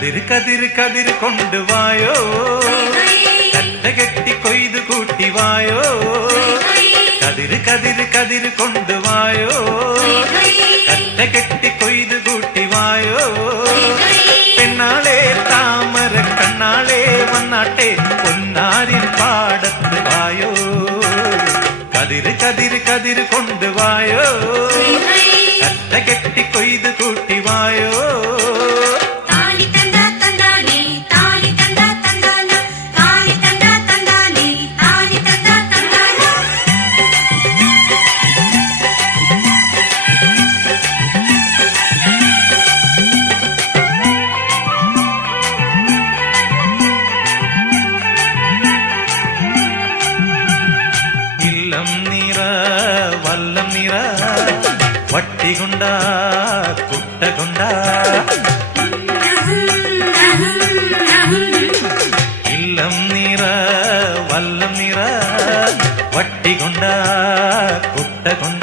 കതിര് കതിര് കതിര് കൊണ്ടുവായോ, കറ്റ കെട്ടി കൊയ്ത് കൂട്ടിവായോ. കതിര് കതിര് കതിര് കൊണ്ടുവായോ, കറ്റ കെട്ടി കൊയ്ത് കൂട്ടിവായോ. പെണ്ണാളെ താമര കണ്ണാളെ വന്നാട്ടെ പൊന്നാരിൻ പാടത്ത് വായോ. കതിര് കതിര് കതിര് കൊണ്ടുവായോ, കറ്റ കെട്ടി കൊയ്ത് കൂട്ടിവായോ. വല്ലം നിറ വട്ടി കൊണ്ട കുട്ട കൊണ്ട. ഇല്ലം നിറ വല്ലം നിറ വട്ടി കൊണ്ട കുട്ട കൊണ്ട.